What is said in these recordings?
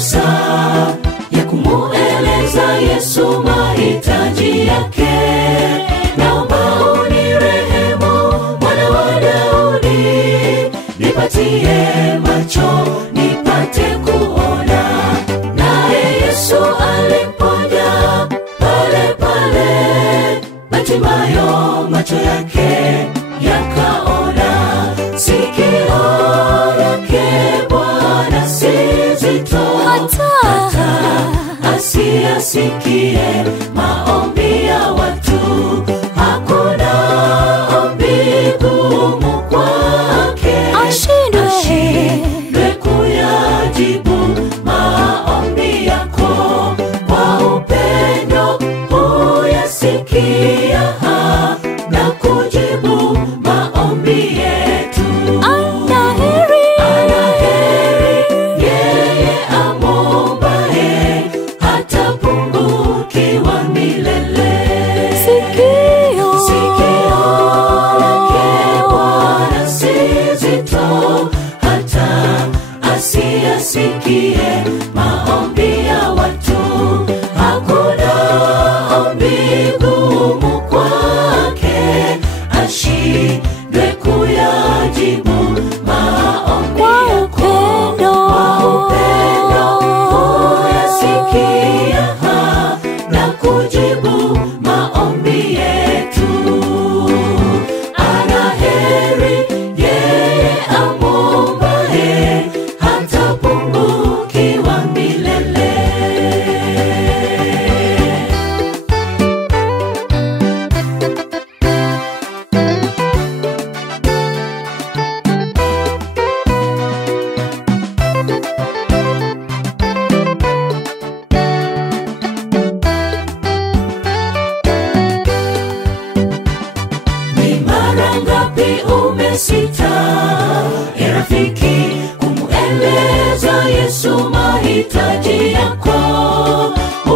fursa ya kumueleza Yesu mahitaji yake. Naomba unirehemu mwana wa Daudi, nipatie macho nipate kuona. Naye Yesu alimponya pale pale Bartimayo, macho yake yakaona. Sikio lake Bwana si zito hata asiyasikie maombi ya watu. Hakuna ombi gumu kwake ashindwe kuyajibu maombi yako. Kwa upendo huyasikia na kujibu maombi yetu. Anaheri yeye amombaye hatapungukiwa milele. Sikio lake Bwana si zito hata asiyasikie maombi ya watu. Hakuna ombi gumu kwake ashindwe kuyajibu maombi yako. Kwa upendo huyasikia na kujibu maombi yetu. Anaheri yeye amombaye hatapungukiwa milele. Ni mara ngapi umesita, rafiki, kumueleza Yesu mahitaji yako?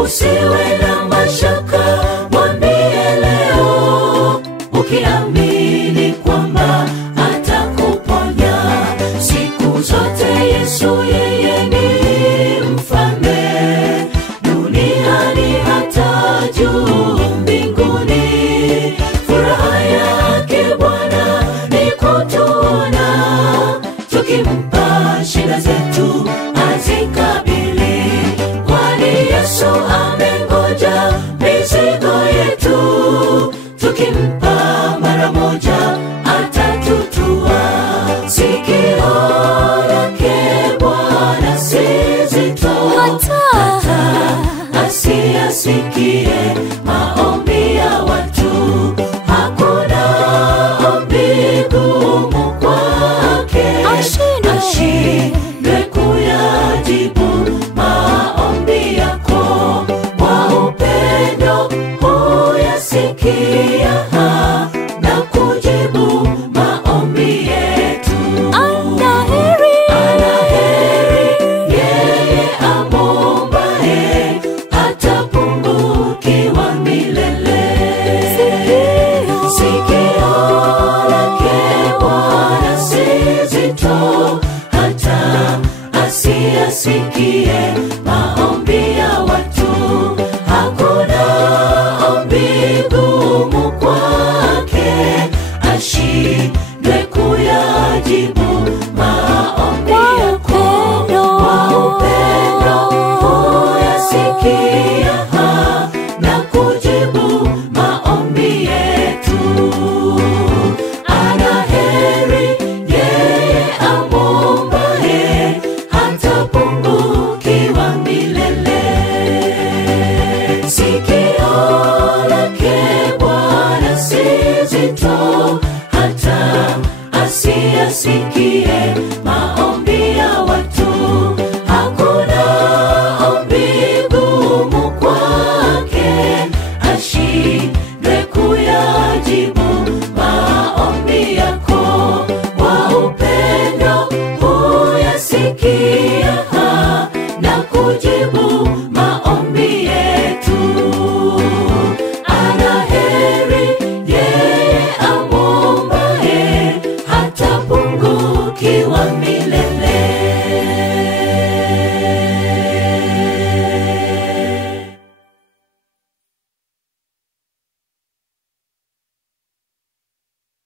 Usiwe na mashaka, mwambie leo ukiamini kwamba atakuponya. Siku zote Yesu yeye ni mfalme, duniani hata juu mbinguni. Furaha yake Bwana ni kutuona tukimpa shida zetu azikabili. Kwani Yesu amengoja mizigo yetu, tukimpa mara moja atatutua. Sikio lake Bwana si zito hata asiyasikie maombi ya watu. Hakuna ombi gumu kwake ashindwe kuyajibu maombi yako. Kwa upendo huyasikia na kujibu maombi yetu. Anaheri yeye amombaye hatapungukiwa milele. Sikio lake Bwana si zito hata asiyasikie maombi